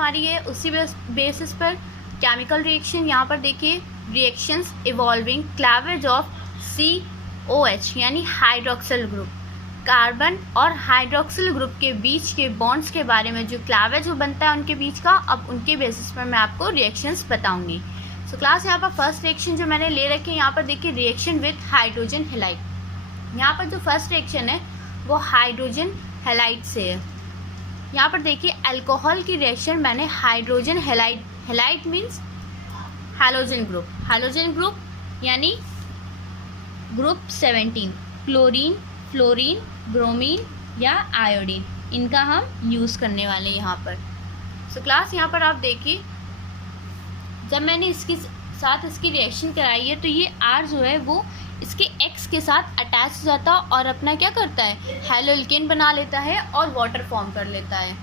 हमारी है उसी बेसिस पर केमिकल रिएक्शन। यहाँ पर देखिए reactions evolving cleavage of COH यानी हाइड्रोक्सिल ग्रुप, कार्बन और हाइड्रोक्सिल ग्रुप के बीच के बॉन्ड्स के बारे में जो क्लैवेज बनता है उनके बीच का, अब उनके बेसिस पर मैं आपको रिएक्शंस बताऊंगी। सो क्लास यहाँ पर फर्स्ट रिएक्शन जो मैंने ले रखी है, यहाँ पर देखिए रिएक्शन विथ हाइड्रोजन हैलाइड। यहाँ पर जो फर्स्ट रिएक्शन है वो हाइड्रोजन हैलाइड से है। यहाँ पर देखिए अल्कोहल की रिएक्शन मैंने hydrogen halide, halide means halogen group, halogen group यानी ग्रुप 17, क्लोरीन, फ्लोरीन, ब्रोमीन या आयोडीन, इनका हम यूज़ करने वाले हैं यहाँ पर। सो क्लास यहाँ पर आप देखिए जब मैंने इसके साथ इसकी रिएक्शन कराई है तो ये R जो है वो इसके X के साथ अटैच हो जाता है और अपना क्या करता है, हैलोल्केन बना लेता है और वाटर फॉर्म कर लेता है,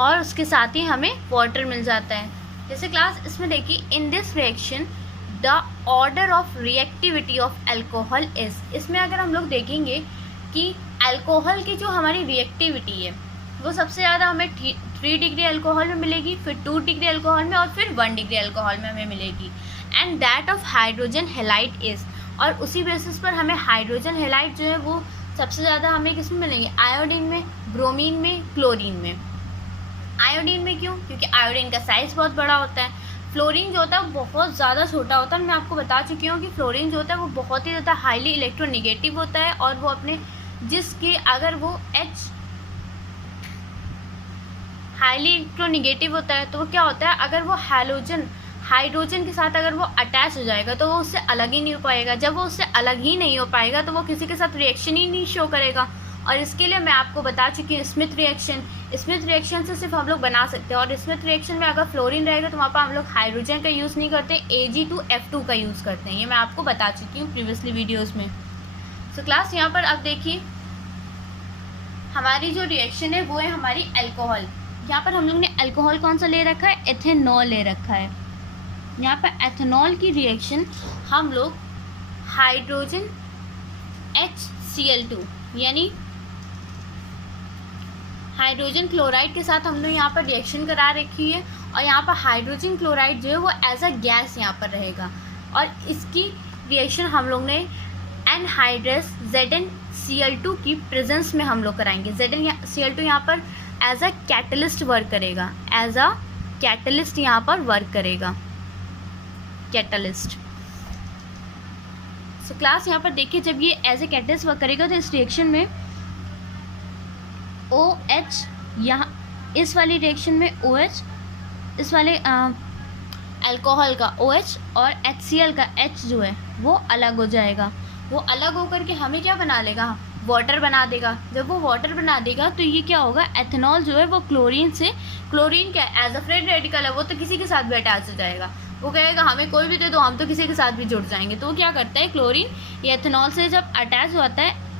और उसके साथ ही हमें वाटर मिल जाता है। जैसे क्लास इसमें देखिए in this reaction the order of reactivity of alcohol is, इसमें अगर हम लोग देखेंगे कि अल्कोहल की जो हमारी रिएक्टिविटी है वो सबसे ज़्यादा हमें 3 डिग्री अल्कोहल में मिलेगी, फिर 2 डिग्री अल्कोहल में और फिर 1 डिग्री अल्कोहल में हमें मिलेगी। And that of hydrogen halide is, और उसी बेसिस पर हमें हाइड्रोजन हैलाइड जो है वो सबसे ज़्यादा हमें किस में मिलेंगे, आयोडीन में, ब्रोमीन में, क्लोरीन में। आयोडीन में क्यों, क्योंकि आयोडीन का साइज़ बहुत बड़ा होता है। फ्लोरीन जो होता है वो बहुत ज़्यादा छोटा होता है। मैं आपको बता चुकी हूँ कि फ्लोरीन जो होता है वो बहुत ही ज़्यादा हाईली इलेक्ट्रोनिगेटिव होता है, और वो अपने जिसके अगर वो H हाईली इलेक्ट्रोनिगेटिव होता है तो वो क्या होता है, अगर वो हैलोजन हाइड्रोजन के साथ अगर वो अटैच हो जाएगा तो वो उससे अलग ही नहीं हो पाएगा। जब वो उससे अलग ही नहीं हो पाएगा तो वो किसी के साथ रिएक्शन ही नहीं शो करेगा। और इसके लिए मैं आपको बता चुकी हूँ स्मिथ रिएक्शन, स्मिथ रिएक्शन से सिर्फ हम लोग बना सकते हैं, और स्मिथ रिएक्शन में अगर फ्लोरीन रहेगा तो वहाँ पर हम लोग हाइड्रोजन का यूज़ नहीं करते, Ag2F2 का यूज़ करते हैं। ये मैं आपको बता चुकी हूँ प्रीवियसली वीडियोज़ में। सो क्लास यहाँ पर अब देखिए हमारी जो रिएक्शन है वो है हमारी अल्कोहल। यहाँ पर हम लोग ने अल्कोहल कौन सा ले रखा है, एथेनॉल ले रखा है। यहाँ पर एथेनॉल की रिएक्शन हम लोग हाइड्रोजन HCl2 यानी हाइड्रोजन क्लोराइड के साथ हम लोग यहाँ पर रिएक्शन करा रखी है, और यहाँ पर हाइड्रोजन क्लोराइड जो है वो एज अ गैस यहाँ पर रहेगा, और इसकी रिएक्शन हम लोग ने एनहाइड्रस ZnCl2 की प्रेजेंस में हम लोग कराएंगे। ZnCl2 यहाँ पर एज अ कैटलिस्ट वर्क करेगा, एज अ कैटलिस्ट यहाँ पर वर्क करेगा, कैटलिस्ट। सो क्लास यहाँ पर देखिए जब ये एज ए कैटलिस्ट वर्क करेगा तो इस रिएक्शन में OH, यहाँ इस वाली रिएक्शन में OH, इस वाले अल्कोहल का OH और HCl का H जो है वो अलग हो जाएगा। वो अलग होकर के हमें क्या बना लेगा, वाटर बना देगा। जब वो वाटर बना देगा तो ये क्या होगा, एथेनॉल जो है वो क्लोरीन से, क्लोरीन क्या एज अ फ्री रेडिकल है, वो तो किसी के साथ भी अटैच हो जाएगा। वो कहेगा हमें कोई भी दे दो, हम तो किसी के साथ भी जुड़ जाएंगे। तो वो क्या करता है, क्लोरीन ये एथेनॉल से जब अटैच होता है,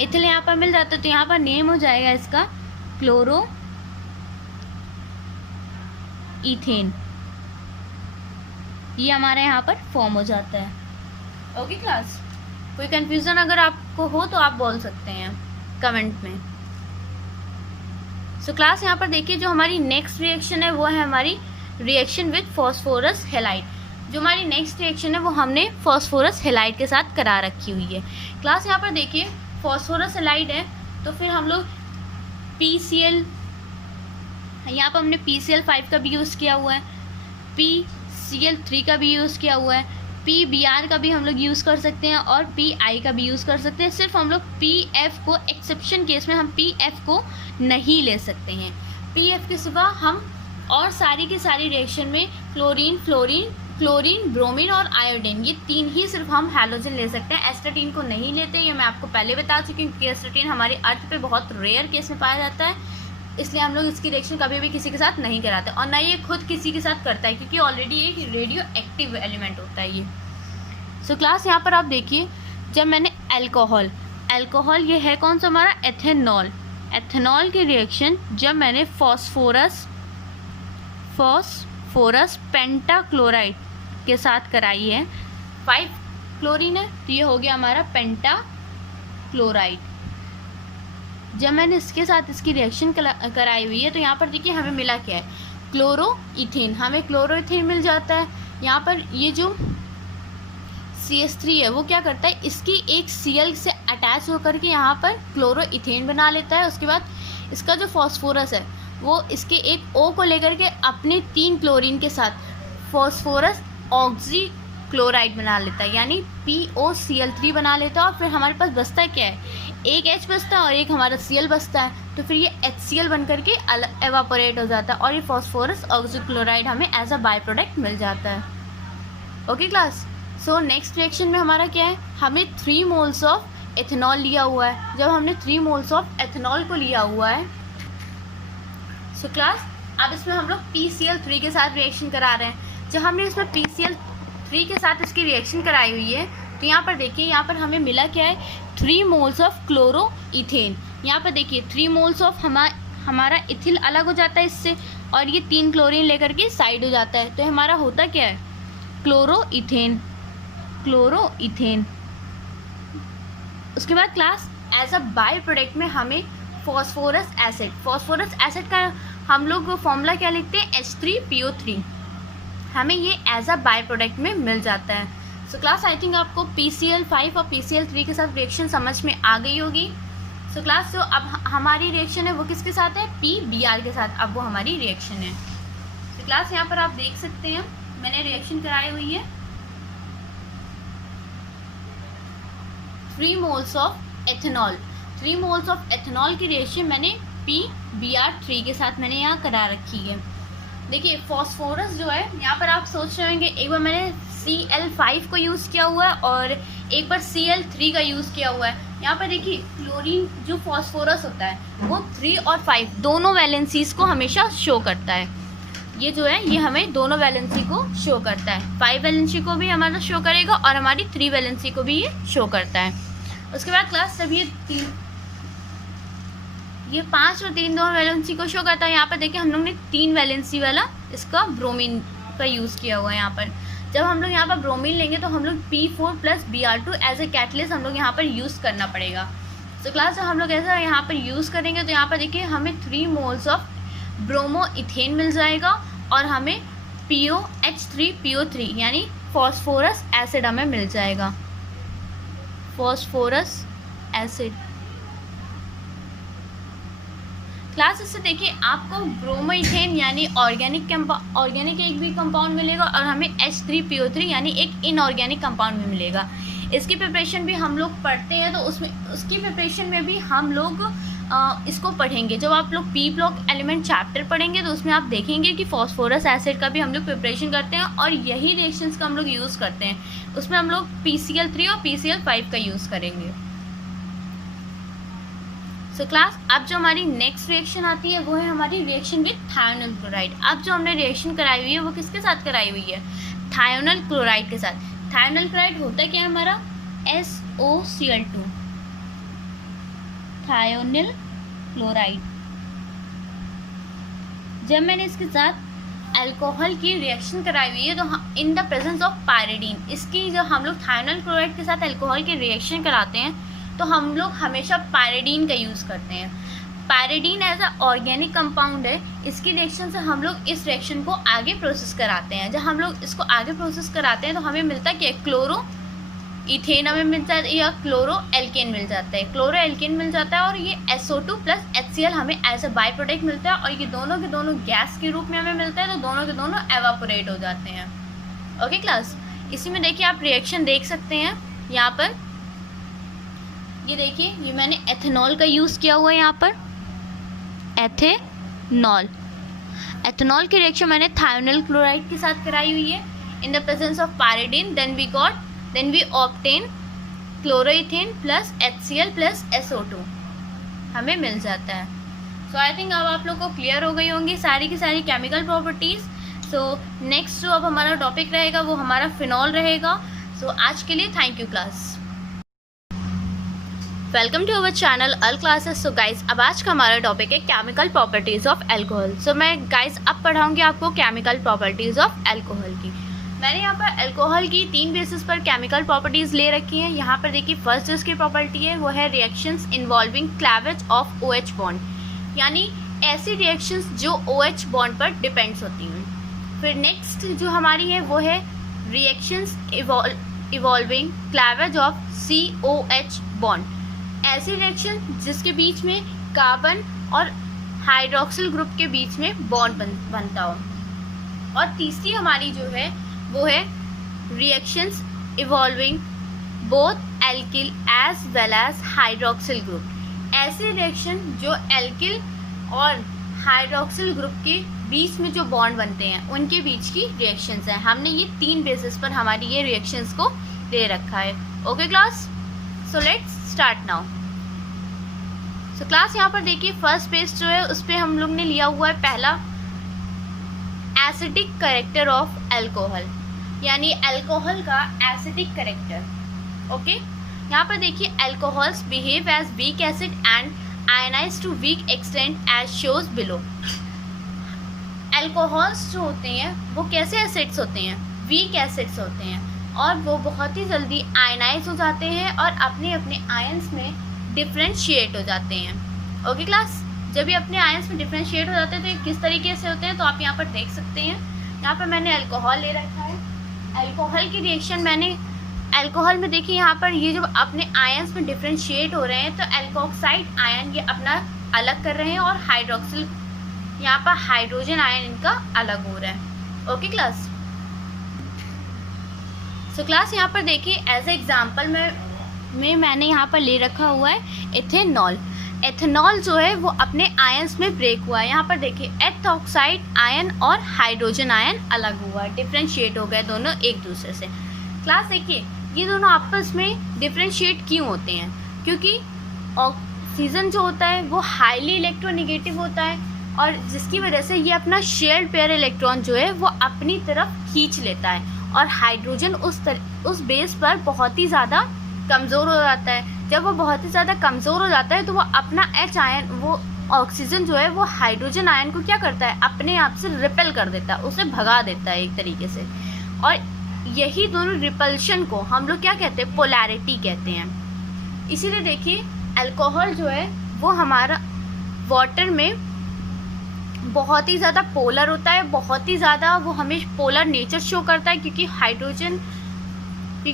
इथिल यहाँ पर मिल जाता है, तो यहाँ पर नेम हो जाएगा इसका क्लोरो इथेन। ये हमारे यहाँ पर फॉर्म हो जाता है। ओके क्लास, कोई कंफ्यूजन अगर आपको हो तो आप बोल सकते हैं कमेंट में। सो क्लास यहाँ पर देखिए जो हमारी नेक्स्ट रिएक्शन है वो है हमारी रिएक्शन विद फॉस्फोरस हैलाइड। जो हमारी नेक्स्ट रिएक्शन है वो हमने फॉस्फोरस हैलाइड के साथ करा रखी हुई है। क्लास यहाँ पर देखिए फॉस्फोरस हैलाइड है तो फिर हम लोग PCl, यहाँ पर हमने PCl5 का भी यूज़ किया हुआ है, PCl3 का भी यूज़ किया हुआ है, PBr का भी हम लोग यूज़ कर सकते हैं और PI का भी यूज़ कर सकते हैं। सिर्फ हम लोग PF को एक्सेप्शन केस में हम PF को नहीं ले सकते हैं। PF के सिवा हम और सारी की सारी रिएक्शन में क्लोरीन, फ्लोरीन, क्लोरीन, ब्रोमीन और आयोडीन, ये 3 ही सिर्फ हम हैलोजन ले सकते हैं। एस्टाटीन को नहीं लेते, ये मैं आपको पहले बता चुकी हूँ कि एस्टाटीन हमारे अर्थ पे बहुत रेयर केस में पाया जाता है, इसलिए हम लोग इसकी रिएक्शन कभी भी किसी के साथ नहीं कराते, और ना ये खुद किसी के साथ करता है क्योंकि ऑलरेडी एक रेडियो एक्टिव एलिमेंट होता है ये। सो क्लास यहाँ पर आप देखिए जब मैंने अल्कोहल ये है कौन सा हमारा, एथेनॉल, एथेनॉल की रिएक्शन जब मैंने फॉस्फोरस पेंटाक्लोराइड के साथ कराई है, 5 क्लोरीन है तो ये हो गया हमारा पेंटाक्लोराइड। जब मैंने इसके साथ इसकी रिएक्शन कराई हुई है तो यहाँ पर देखिए हमें मिला क्या है, क्लोरो इथेन, हमें क्लोरो इथेन मिल जाता है। यहाँ पर ये जो CH3 है वो क्या करता है, इसकी एक Cl से अटैच होकर के यहाँ पर क्लोरो इथेन बना लेता है। उसके बाद इसका जो फॉस्फोरस है वो इसके एक O को लेकर के अपने 3 क्लोरीन के साथ फॉस्फोरस ऑक्सी क्लोराइड बना लेता है, यानी POCl3 बना लेता है। और फिर हमारे पास बचता क्या है, एक H बचता है और एक हमारा Cl बचता है। तो फिर ये HCl बन करके एवापोरेट हो जाता है और ये फॉस्फोरस ऑक्सी क्लोराइड हमें एज अ बाय प्रोडक्ट मिल जाता है। Okay class, so next reaction में हमारा क्या है, हमें 3 मोल्स ऑफ एथेनॉल लिया हुआ है। जब हमने 3 मोल्स ऑफ एथेनॉल को लिया हुआ है सो क्लास अब इसमें हम लोग PCl3 के साथ रिएक्शन करा रहे हैं। जब हमने इसमें PCl3 के साथ इसकी रिएक्शन कराई हुई है तो यहाँ पर देखिए, यहाँ पर हमें मिला क्या है, 3 मोल्स ऑफ क्लोरो इथेन। यहाँ पर देखिए 3 मोल्स ऑफ हमारा इथिल अलग हो जाता है इससे, और ये 3 क्लोरीन लेकर के साइड हो जाता है। तो हमारा होता क्या है, क्लोरो इथेन। उसके बाद class as a by product में हमें फॉस्फोरस एसिड का हम लोग फॉर्मूला क्या लिखते हैं, H3PO3, हमें ये एज अ बाय प्रोडक्ट में मिल जाता है। सो क्लास आई थिंक आपको PCl5 और PCl3 के साथ रिएक्शन समझ में आ गई होगी। सो क्लास जो अब हमारी रिएक्शन है वो किसके साथ है, PBr के साथ अब वो हमारी रिएक्शन है। तो क्लास यहाँ पर आप देख सकते हैं मैंने रिएक्शन कराई हुई है 3 moles of ethanol. 3 moles of ethanol की रिएक्शन मैंने PBr3 के साथ मैंने यहाँ करा रखी है। देखिए फॉस्फोरस जो है, यहाँ पर आप सोच रहे होंगे एक बार मैंने Cl5 को यूज़ किया हुआ है और एक बार Cl3 का यूज़ किया हुआ है। यहाँ पर देखिए क्लोरीन जो फॉस्फोरस होता है वो 3 और 5 दोनों वैलेंसीज को हमेशा शो करता है। ये जो है ये हमें दोनों वैलेंसी को शो करता है, 5 वैलेंसी को भी हमारा शो करेगा और हमारी 3 वैलेंसी को भी ये शो करता है। उसके बाद क्लास जब ये 5 और 3 दोनों वैलेंसी को शो करता है। यहाँ पर देखिए हम लोग ने 3 वैलेंसी वाला इसका ब्रोमीन का यूज़ किया हुआ है। यहाँ पर जब हम लोग यहाँ पर ब्रोमीन लेंगे तो हम लोग P4+Br2 एज ए कैटलिस्ट हम लोग यहाँ पर यूज़ करना पड़ेगा। तो क्लास जब हम लोग ऐसा यहाँ पर यूज़ करेंगे तो यहाँ पर देखिए हमें 3 मोल्स ऑफ ब्रोमो इथेन मिल जाएगा और हमें H3PO3 यानी फॉस्फोरस एसिड हमें मिल जाएगा, फॉस्फोरस एसिड। क्लास इससे देखिए आपको ब्रोमो इथेन यानी ऑर्गेनिक एक भी कंपाउंड मिलेगा और हमें H3PO3 यानी एक इनऑर्गेनिक कंपाउंड भी मिलेगा। इसकी प्रिपरेशन भी हम लोग पढ़ते हैं तो उसकी प्रिपरेशन में भी हम लोग इसको पढ़ेंगे। जब आप लोग P ब्लॉक एलिमेंट चैप्टर पढ़ेंगे तो उसमें आप देखेंगे कि फॉस्फोरस एसिड का भी हम लोग प्रिपरेशन करते हैं और यही रिएक्शंस का हम लोग यूज़ करते हैं। उसमें हम लोग PCl3 और PCl5 का यूज़ करेंगे। सो क्लास अब जो हमारी नेक्स्ट रिएक्शन आती है वो है हमारी रिएक्शन विद थायोनाइल क्लोराइड। अब जो हमने रिएक्शन कराई हुई है वो किसके साथ कराई हुई है, थायोनाइल क्लोराइड के साथ। थायोनाइल क्लोराइड होता है क्या हमारा, SOCl2, थायोनाइल क्लोराइड। जब मैंने इसके साथ अल्कोहल की रिएक्शन कराई हुई है तो इन द प्रेजेंस ऑफ पायरिडीन, इसकी जो हम लोग थायोनाइल क्लोराइड के साथ अल्कोहल की रिएक्शन कराते हैं तो हम लोग हमेशा पायरिडीन का यूज़ करते हैं। Pyridine as a organic compound है, इसकी रिएक्शन से हम लोग इस रिएक्शन को आगे प्रोसेस कराते हैं। जब हम लोग इसको आगे प्रोसेस कराते हैं तो हमें मिलता है कि क्लोरो इथेन हमें मिलता है या क्लोरो एल्केन मिल जाता है, क्लोरो एल्केन मिल जाता है और ये SO2+HCl हमें एज अ बाय प्रोडक्ट मिलता है और ये दोनों के दोनों गैस के रूप में हमें मिलता है तो दोनों के दोनों एवापोरेट हो जाते हैं। ओके क्लास, इसी में देखिए आप रिएक्शन देख सकते हैं। यहाँ पर ये देखिए ये मैंने एथेनॉल का यूज़ किया हुआ है। यहाँ पर एथेनॉल की रिएक्शन मैंने थायोनाइल क्लोराइड के साथ कराई हुई है in the presence of pyridine. Then we obtain chloroethane plus HCl plus SO2 हमें मिल जाता है। सो आई थिंक अब आप लोग को क्लियर हो गई होंगी सारी की सारी केमिकल प्रॉपर्टीज़। सो नेक्स्ट जो अब हमारा टॉपिक रहेगा वो हमारा फिनॉल रहेगा। सो आज के लिए thank you class. Welcome to our channel अल क्लासेस। सो गाइज अब आज का हमारा टॉपिक है chemical properties of alcohol. So मैं गाइज अब पढ़ाऊँगी आपको केमिकल प्रॉपर्टीज़ ऑफ अल्कोहल की। मैंने यहाँ पर अल्कोहल की 3 बेसिस पर केमिकल प्रॉपर्टीज़ ले रखी हैं। यहाँ पर देखिए फर्स्ट जो इसकी प्रॉपर्टी है वो है reactions involving cleavage of OH bond, यानी ऐसी रिएक्शंस जो OH बॉन्ड पर डिपेंड्स होती हैं। फिर नेक्स्ट जो हमारी है वो है reactions evolving cleavage of COH bond, ऐसी रिएक्शन जिसके बीच में कार्बन और हाइड्रोक्सिल ग्रुप के बीच में बॉन्ड बनता हो। और तीसरी हमारी जो है वो है reactions involving both alkyl as well as hydroxyl group, ऐसे रिएक्शन जो एल्किल और हाइड्रोक्सिल ग्रुप के बीच में जो बॉन्ड बनते हैं उनके बीच की रिएक्शंस हैं। हमने ये 3 बेसिस पर हमारी ये रिएक्शंस को दे रखा है। Okay class, so let's start now. So class यहाँ पर देखिए फर्स्ट पेज जो है उस पर हम लोग ने लिया हुआ है पहला एसिडिक कैरेक्टर ऑफ अल्कोहल, यानी अल्कोहल का एसिडिक कैरेक्टर। ओके, यहाँ पर देखिए alcohols behave as weak acid and ionise to weak extent as shows below. Alcohols जो होते हैं वो कैसे एसिड्स होते हैं? वीक एसिड्स होते हैं और वो बहुत ही जल्दी आयनाइज हो जाते हैं और अपने अपने आयंस में डिफ्रेंशिएट हो जाते हैं। ओके क्लास, जब ये अपने आयंस में डिफ्रेंशिएट हो जाते हैं तो ये किस तरीके से होते हैं तो आप यहाँ पर देख सकते हैं। यहाँ पर मैंने अल्कोहल ले रखा है। अल्कोहल की रिएक्शन मैंने अल्कोहल में देखिए यहाँ पर ये जब अपने आयंस में डिफ्रेंशिएट हो रहे हैं तो अल्कोक्साइड आयन ये अपना अलग कर रहे हैं और हाइड्रोक्सिल यहाँ पर हाइड्रोजन आयन इनका अलग हो रहा है। ओके क्लास, सो क्लास यहाँ पर देखिए एज ए एग्जाम्पल में मैंने यहाँ पर ले रखा हुआ है एथेनॉल। एथेनॉल जो है वो अपने आयंस में ब्रेक हुआ है। यहाँ पर देखिए एथोक्साइड आयन और हाइड्रोजन आयन अलग हुआ है, डिफ्रेंशिएट हो गए दोनों एक दूसरे से। क्लास देखिए ये दोनों आपस में डिफ्रेंशिएट क्यों होते हैं? क्योंकि ऑक्सीजन जो होता है वो हाईली इलेक्ट्रोनेगेटिव होता है और जिसकी वजह से ये अपना शेयर्ड पेयर इलेक्ट्रॉन जो है वो अपनी तरफ खींच लेता है और हाइड्रोजन उस बेस पर बहुत ही ज़्यादा कमज़ोर हो जाता है। जब वो बहुत ही ज़्यादा कमज़ोर हो जाता है तो वो अपना H आयन, वो ऑक्सीजन जो है वो हाइड्रोजन आयन को क्या करता है? अपने आप से रिपेल कर देता है, उसे भगा देता है एक तरीके से। और यही दोनों रिपल्शन को हम लोग क्या कहते हैं? पोलैरिटी कहते हैं। इसीलिए देखिए अल्कोहल जो है वो हमारा वाटर में बहुत ही ज़्यादा पोलर होता है, बहुत ही ज़्यादा वो हमें पोलर नेचर शो करता है क्योंकि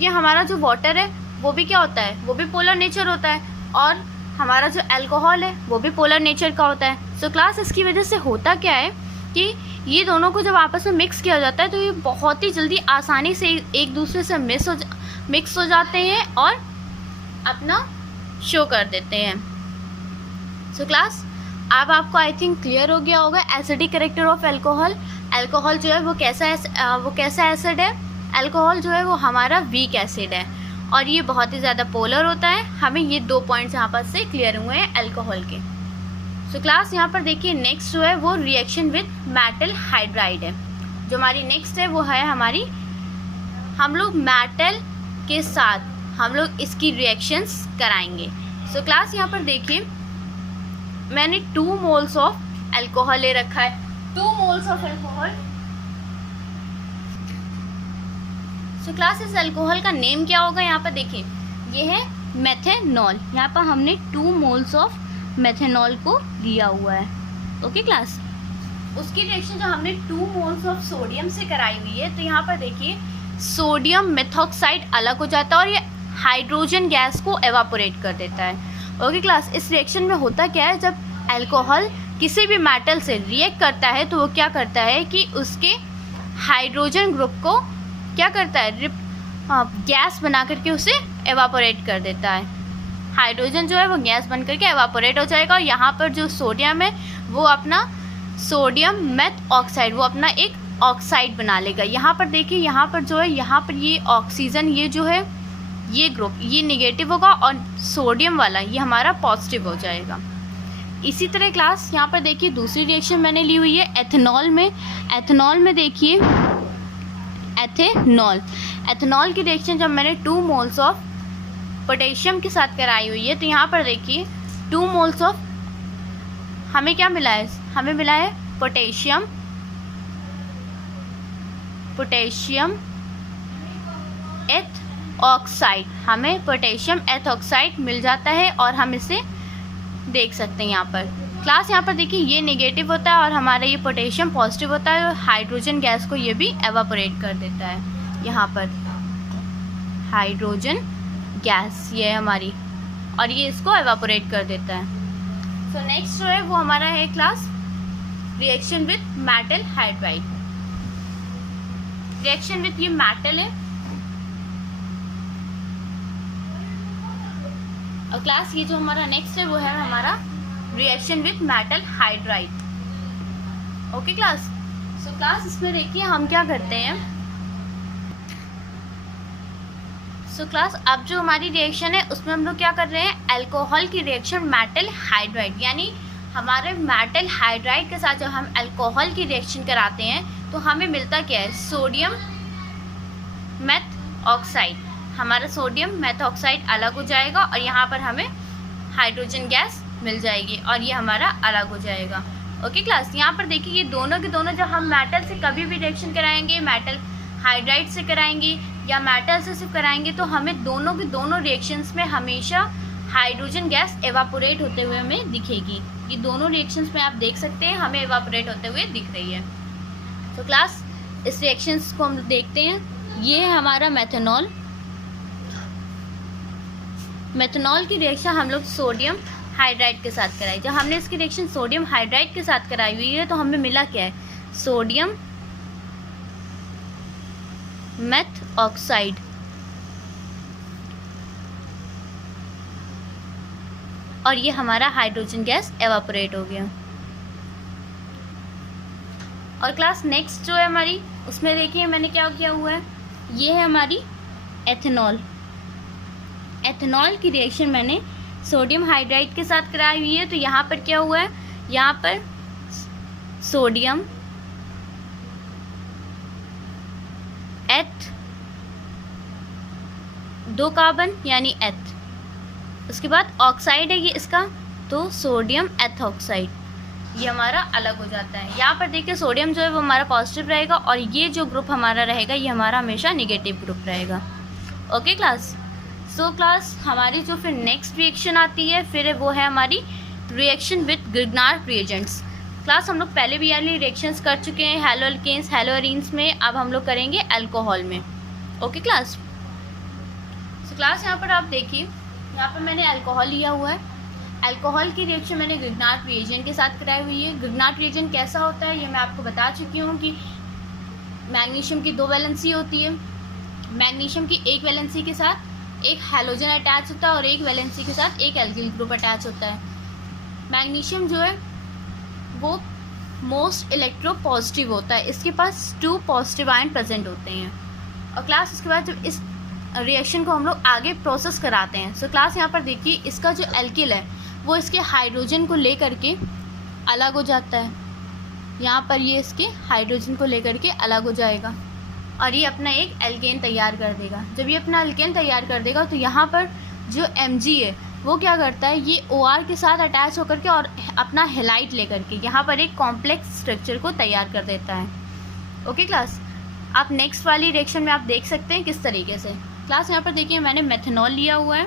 हमारा जो वाटर है वो भी क्या होता है? वो भी पोलर नेचर होता है और हमारा जो अल्कोहल है वो भी पोलर नेचर का होता है। सो क्लास इसकी वजह से होता क्या है कि ये दोनों को जब आपस में मिक्स किया जाता है तो ये बहुत ही जल्दी आसानी से एक दूसरे से मिक्स हो जाते हैं और अपना शो कर देते हैं। सो क्लास अब आपको आई थिंक क्लियर हो गया होगा acidic character of alcohol. Alcohol जो है वो कैसा एसिड है? अल्कोहल जो है वो हमारा वीक एसिड है और ये बहुत ही ज़्यादा पोलर होता है। हमें ये 2 पॉइंट्स यहाँ पर से क्लियर हुए हैं अल्कोहल के। सो क्लास यहाँ पर देखिए नेक्स्ट जो है वो रिएक्शन विद मेटल हाइड्राइड है। जो हमारी नेक्स्ट है वो है हमारी, हम लोग मेटल के साथ हम लोग इसकी रिएक्शंस कराएंगे। सो क्लास यहाँ पर देखिए मैंने 2 मोल्स ऑफ अल्कोहल ले रखा है। 2 moles of alcohol. So class इस अल्कोहल का नेम क्या होगा? यहाँ पर देखिए ये है मेथेनॉल। यहाँ पर हमने 2 मोल्स ऑफ मेथेनॉल को लिया हुआ है। ओके क्लास, उसकी रिएक्शन जो हमने 2 मोल्स ऑफ सोडियम से कराई हुई है तो यहाँ पर देखिए सोडियम मेथॉक्साइड अलग हो जाता है और ये हाइड्रोजन गैस को एवापोरेट कर देता है। ओके क्लास, इस रिएक्शन में होता क्या है? जब अल्कोहल किसी भी मेटल से रिएक्ट करता है तो वो क्या करता है कि उसके हाइड्रोजन ग्रुप को क्या करता है? गैस बना करके उसे एवापोरेट कर देता है। हाइड्रोजन जो है वो गैस बन करके एवापोरेट हो जाएगा और यहाँ पर जो सोडियम है वो अपना सोडियम मेथ ऑक्साइड वो अपना एक ऑक्साइड बना लेगा। यहाँ पर देखिए यहाँ पर जो है यहाँ पर ये ऑक्सीजन ये जो है ये ग्रुप ये नेगेटिव होगा और सोडियम वाला ये हमारा पॉजिटिव हो जाएगा। इसी तरह क्लास यहाँ पर देखिए दूसरी रिएक्शन मैंने ली हुई है एथेनॉल में। एथेनॉल में देखिए एथेनॉल की रिएक्शन जब मैंने 2 मोल्स ऑफ पोटेशियम के साथ कराई हुई है तो यहाँ पर देखिए 2 मोल्स ऑफ हमें क्या मिला है? हमें मिला है पोटेशियम एथ ऑक्साइड, हमें पोटेशियम एथऑक्साइड मिल जाता है और हम इसे देख सकते हैं यहाँ पर। क्लास यहाँ पर देखिए ये नेगेटिव होता है और हमारा ये पोटेशियम पॉजिटिव होता है और हाइड्रोजन गैस को ये भी एवापोरेट कर देता है। यहाँ पर हाइड्रोजन गैस ये है हमारी और ये इसको एवापोरेट कर देता है। सो नेक्स्ट जो है वो हमारा है class reaction with metal hydride. Reaction with ये मेटल है और क्लास ये जो हमारा नेक्स्ट है वो है हमारा reaction with metal hydride. Okay class, so class इसमें देखिए हम क्या करते हैं। सो क्लास अब जो हमारी रिएक्शन है उसमें हम लोग क्या कर रहे हैं, अल्कोहल की रिएक्शन मेटल हाइड्राइड, यानी हमारे मेटल हाइड्राइड के साथ जब हम अल्कोहल की रिएक्शन कराते हैं तो हमें मिलता क्या है, सोडियम मेथ ऑक्साइड। हमारा सोडियम मेथ ऑक्साइड अलग हो जाएगा और यहाँ पर हमें हाइड्रोजन गैस मिल जाएगी और ये हमारा अलग हो जाएगा। ओके क्लास, यहाँ पर देखिए ये दोनों के दोनों जब हम मेटल से कभी भी रिएक्शन कराएंगे, मेटल हाइड्राइड से कराएंगे या मेटल से सिर्फ कराएंगे, तो हमें दोनों के दोनों रिएक्शंस में हमेशा हाइड्रोजन गैस एवापोरेट होते हुए हमें दिखेगी। ये दोनों रिएक्शंस में आप देख सकते हैं हमें एवापोरेट होते हुए दिख रही है। तो क्लास इस रिएक्शंस को हम देखते हैं। ये है हमारा मेथनॉल। मेथनॉल की रिएक्शन हम लोग सोडियम हाइड्राइड के साथ कराई। जब हमने इसकी रिएक्शन सोडियम हाइड्राइड के साथ कराई हुई है तो हमें मिला क्या है, सोडियम मेथ ऑक्साइड। और ये हमारा हाइड्रोजन गैस एवापोरेट हो गया। और क्लास नेक्स्ट जो है हमारी उसमें देखिए मैंने क्या किया हुआ है, ये है हमारी एथेनॉल। एथेनॉल की रिएक्शन मैंने सोडियम हाइड्राइड के साथ कराई हुई है। तो यहाँ पर क्या हुआ है, यहाँ पर सोडियम एथ, 2 कार्बन यानी एथ, उसके बाद ऑक्साइड है ये इसका, तो सोडियम एथऑक्साइड, ये हमारा अलग हो जाता है। यहाँ पर देखिए सोडियम जो है वो हमारा पॉजिटिव रहेगा और ये जो ग्रुप हमारा रहेगा ये हमारा हमेशा नेगेटिव ग्रुप रहेगा। ओके क्लास, सो क्लास हमारी जो फिर नेक्स्ट रिएक्शन आती है फिर वो है हमारी reaction with Grignard reagents. Class हम लोग पहले भी वाली रिएक्शंस कर चुके हैं हेलो अल्केन्स हेलो एरीन्स में, अब हम लोग करेंगे अल्कोहल में। ओके क्लास, सो क्लास यहाँ पर आप देखिए यहाँ पर मैंने अल्कोहल लिया हुआ है। अल्कोहल की रिएक्शन मैंने ग्रिग्नार्ड रिएजेंट के साथ कराई हुई है। ग्रिग्नार्ड रिएजेंट कैसा होता है ये मैं आपको बता चुकी हूँ कि मैग्नीशियम की 2 वैलेंसी होती है। मैग्नीशियम की 1 वैलेंसी के साथ एक हैलोजन अटैच होता है और 1 वैलेंसी के साथ एक एल्किल ग्रुप अटैच होता है। मैग्नीशियम जो है वो मोस्ट इलेक्ट्रो पॉजिटिव होता है, इसके पास 2 पॉजिटिव आयन प्रेजेंट होते हैं। और क्लास उसके बाद जब इस रिएक्शन को हम लोग आगे प्रोसेस कराते हैं, सो क्लास यहाँ पर देखिए इसका जो एल्किल है वो इसके हाइड्रोजन को लेकर के अलग हो जाता है। यहाँ पर ये इसके हाइड्रोजन को लेकर के अलग हो जाएगा और ये अपना एक एल्केन तैयार कर देगा। जब ये अपना एल्केन तैयार कर देगा तो यहाँ पर जो Mg है वो क्या करता है, ये OR के साथ अटैच होकर के और अपना हेलाइड लेकर के यहाँ पर एक कॉम्प्लेक्स स्ट्रक्चर को तैयार कर देता है। ओके क्लास, आप नेक्स्ट वाली रिएक्शन में आप देख सकते हैं किस तरीके से। क्लास यहाँ पर देखिए मैंने मेथनॉल लिया हुआ है,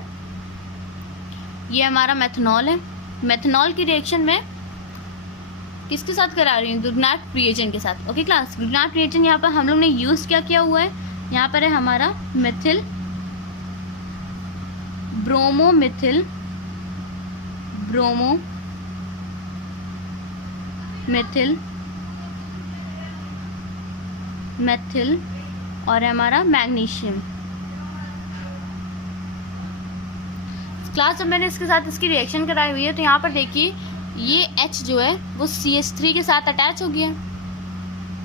ये हमारा मेथनॉल है। मेथनॉल की रिएक्शन में किसके साथ करा रही हूँ, ग्रिग्नार्ड रिएजेंट के साथ। ओके क्लास, ग्रिग्नार्ड रिएजेंट यहाँ पर हम लोग ने यूज़ क्या किया हुआ है, यहाँ पर है हमारा Mithil bromo Mithil bromo Mithil methyl और हमारा मैग्नीशियम। क्लास जब मैंने इसके साथ इसकी रिएक्शन कराई हुई है तो यहाँ पर देखिए ये H जो है वो CH3 के साथ अटैच हो गया।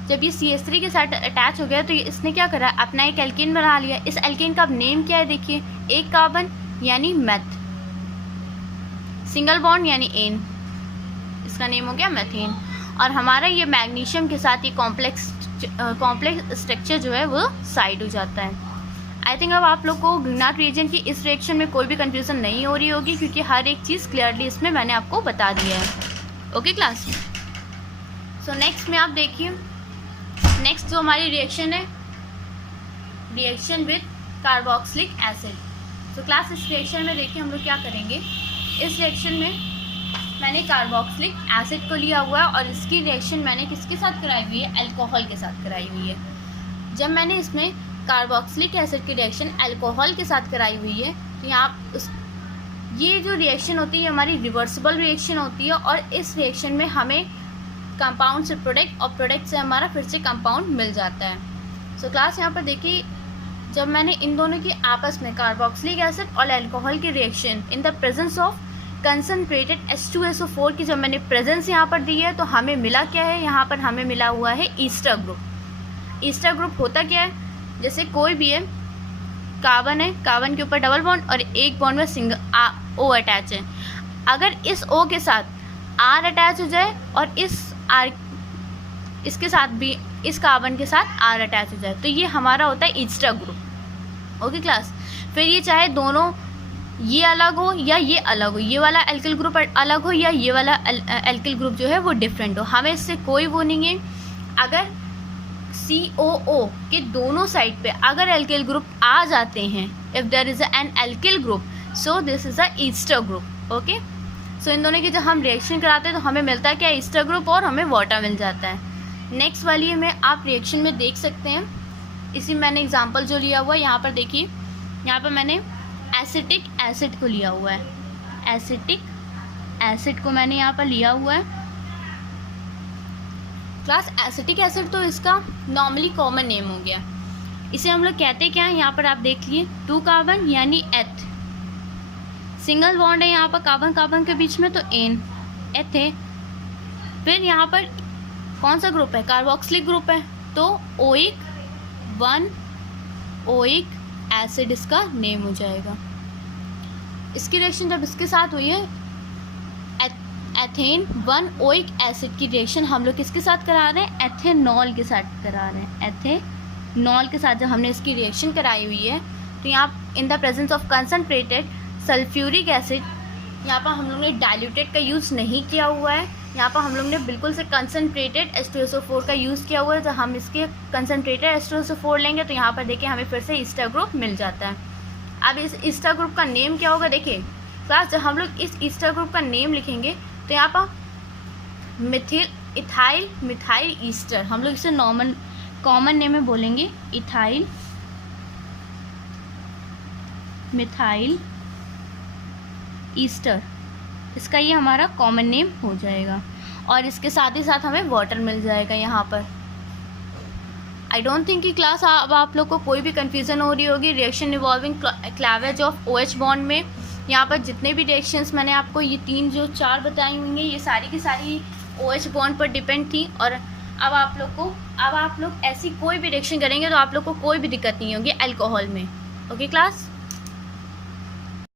जब ये CH3 के साथ अटैच हो गया तो ये इसने क्या करा, अपना एक एल्केन बना लिया। इस एल्केन का अब नेम क्या है देखिए, 1 कार्बन यानी मेथ, सिंगल बॉन्ड यानी एन, इसका नेम हो गया मेथेन। और हमारा ये मैग्नीशियम के साथ ये कॉम्प्लेक्स स्ट्रक्चर जो है वो साइड हो जाता है। आई थिंक अब आप लोग को ग्रिग्नार्ड रिएजेंट की इस रिएक्शन में कोई भी कंफ्यूजन नहीं हो रही होगी क्योंकि हर एक चीज़ क्लियरली इसमें मैंने आपको बता दिया है। ओके क्लास, सो नेक्स्ट में आप देखिए नेक्स्ट जो हमारी रिएक्शन है, रिएक्शन विथ कार्बोक्सिलिक एसिड। तो क्लास इस रिएक्शन में देखिए हम लोग क्या करेंगे, इस रिएक्शन में मैंने कार्बोक्सिलिक एसिड को लिया हुआ है और इसकी रिएक्शन मैंने किसके साथ कराई हुई है, अल्कोहल के साथ कराई हुई है। जब मैंने इसमें कार्बोक्सिलिक एसिड की रिएक्शन अल्कोहल के साथ कराई हुई है तो यहाँ ये जो रिएक्शन होती है हमारी रिवर्सिबल रिएक्शन होती है और इस रिएक्शन में हमें कंपाउंड से प्रोडक्ट और प्रोडक्ट से हमारा फिर से कंपाउंड मिल जाता है। सो क्लास यहाँ पर देखिए, जब मैंने इन दोनों की आपस में कार्बोक्सिलिक एसिड और अल्कोहल की reaction in the presence of concentrated H2SO4 की जब मैंने प्रेजेंस यहाँ पर दी है तो हमें मिला क्या है, यहाँ पर हमें मिला हुआ है ईस्टर ग्रुप। ईस्टर ग्रुप होता क्या है, जैसे कोई भी है, कार्बन है, कार्बन के ऊपर डबल बॉन्ड और एक बॉन्ड में सिंगल O अटैच है। अगर इस O के साथ R अटैच हो जाए और इसके साथ भी इस कार्बन के साथ R अटैच हो जाए तो ये हमारा होता है ईस्टर ग्रुप। ओके क्लास, फिर ये चाहे दोनों ये अलग हो या ये अलग हो, ये वाला एल्किल ग्रुप अलग हो या ये वाला एल्किल ग्रुप जो है वो डिफरेंट हो, हमें इससे कोई वो नहीं है। अगर COO के दोनों साइड पे अगर एल्किल ग्रुप आ जाते हैं, if there is an alkyl group so this is a ester group. Okay, so इन दोनों की जब हम रिएक्शन कराते हैं तो हमें मिलता है क्या, ईस्टर ग्रुप और हमें वाटर मिल जाता है। नेक्स्ट वाली में आप रिएक्शन में देख सकते हैं, इसी मैंने एग्जांपल जो लिया हुआ है यहाँ पर देखिए, यहाँ पर मैंने एसिटिक एसिड को लिया हुआ है, एसिटिक एसिड को मैंने यहाँ पर लिया हुआ है। क्लास एसिटिक एसिड तो इसका नॉर्मली कॉमन नेम हो गया, इसे हम लोग कहते क्या हैं, यहाँ पर आप देख लिए 2 कार्बन यानी एथ, सिंगल बॉन्ड है यहाँ पर कार्बन कार्बन के बीच में तो एन, एथ है। फिर यहाँ पर कौन सा ग्रुप है, कार्बोक्सिलिक ग्रुप है तो ओइक 1 ओइक एसिड इसका नेम हो जाएगा। इसकी रिएक्शन जब इसके साथ हुई है एथेन 1 ओइक एसिड की रिएक्शन हम लोग किसके साथ करा रहे हैं, एथेनॉल के साथ करा रहे हैं। एथेनॉल के साथ जब हमने इसकी रिएक्शन कराई हुई है तो यहाँ इन the presence of concentrated sulphuric acid, यहाँ पर हम लोग ने डाइल्यूटेड का यूज़ नहीं किया हुआ है, यहाँ पर हम लोग ने बिल्कुल से कंसनट्रेटेड H2SO4 का यूज़ किया हुआ है। जब हम इसके कंसनट्रेटेड H2SO4 लेंगे तो यहाँ पर देखिए हमें फिर से ईस्टर ग्रुप मिल जाता है। अब इस ईस्टर ग्रुप का नेम क्या होगा, देखिए क्लास जब हम लोग इस ईस्टर ग्रुप का नेम लिखेंगे तो यहाँ पर मिथाइल ईस्टर, हम लोग इसे नॉर्मल कॉमन नेम में बोलेंगे इथाइल मिथाइल ईस्टर, इसका ये हमारा कॉमन नेम हो जाएगा और इसके साथ ही साथ हमें वाटर मिल जाएगा यहाँ पर। आई डोंट थिंक कि क्लास अब आप लोग को कोई भी कन्फ्यूज़न हो रही होगी reaction involving cleavage of OH bond में। यहाँ पर जितने भी रिएक्शंस मैंने आपको ये 3 जो 4 बताई हुई हैं ये सारी की सारी OH बॉन्ड पर डिपेंड थी और अब आप लोग ऐसी कोई भी रिएक्शन करेंगे तो आप लोग को कोई भी दिक्कत नहीं होगी अल्कोहल में। Okay class.